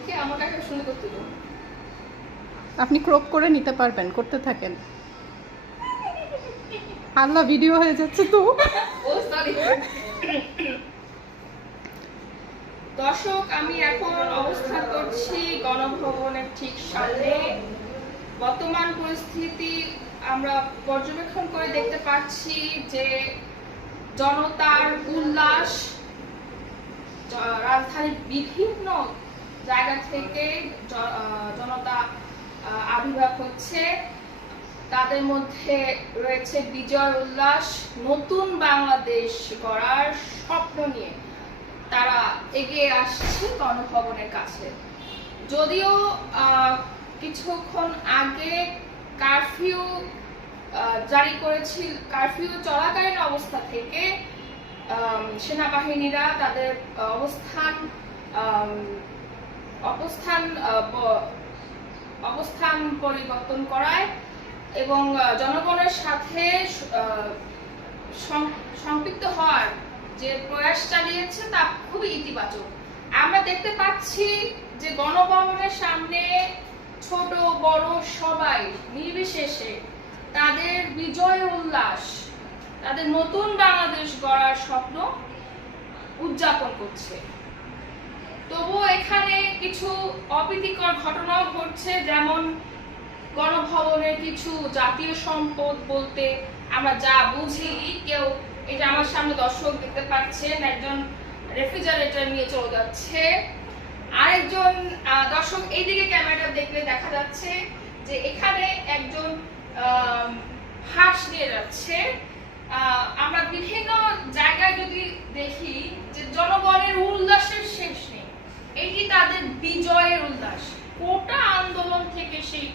দেখে আমাকে একটা শুনে করতে দিন। আপনি ক্রপ করে নিতে পারবেন, করতে থাকেন। আল্লাহ, ভিডিও হয়ে যাচ্ছে তো। ও সরি। দর্শক, আমি এখন অবস্থান করছি গণভবনের ঠিক সামনে। বর্তমান পরিস্থিতি আমরা পর্যবেক্ষণ করে দেখতে পাচ্ছি যে জনতার উল্লাস, রাজধানীর বিভিন্ন জায়গা থেকে জনতা আবির্ভাব হচ্ছে। তাদের মধ্যে রয়েছে বিজয় উল্লাস, নতুন বাংলাদেশ গড়ার স্বপ্ন নিয়ে তারা এগিয়ে আসছে গণভবনের কাছে। যদিও কিছুক্ষণ আগে কারফিউ জারি করেছিল, কারফিউ চলাকালীন অবস্থা থেকে সেনাবাহিনীরা তাদের অবস্থান পরিবর্তন করায় এবং জনগণের সাথে সম্পৃক্ত হওয়ার যে প্রয়াস চালিয়েছে তা খুবই ইতিবাচক। আমরা দেখতে পাচ্ছি যে গণভবনের সামনে ছোট বড় সবাই নির্বিশেষে তাদের বিজয় উল্লাস, তাদের নতুন বাংলাদেশ গড়ার স্বপ্ন উদযাপন করছে। তবুও এখানে কিছু অপ্রীতিকর ঘটনাও ঘটছে, যেমন গণভবনের কিছু জাতীয় সম্পদ বলতে আমরা যা বুঝি, কেউ, এই যে আমার সামনে দর্শক দেখতে পাচ্ছেন, একজন রেফ্রিজারেটর নিয়ে চলে যাচ্ছে, আরেকজন দর্শক এইদিকে ক্যামেরাটা দেখলে দেখা যাচ্ছে যে এখানে একজন হাঁস নিয়ে যাচ্ছে। আমরা বিভিন্ন জায়গায় যদি দেখি যে জনগণের উল্লাসের শেষ নেই। এটি তাদের বিজয়ের উল্লাস। কোটা আন্দোলন থেকে সেই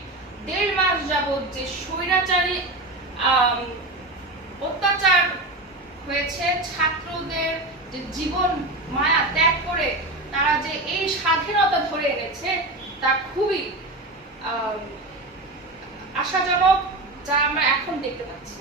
1.5 মাস যাবৎ যে স্বৈরাচারী অত্যাচার হয়েছে, ছাত্রদের যে জীবন মায়া ত্যাগ করে তারা যে এই স্বাধীনতা ধরে এনেছে তা খুবই আশাজনক, যা আমরা এখন দেখতে পাচ্ছি।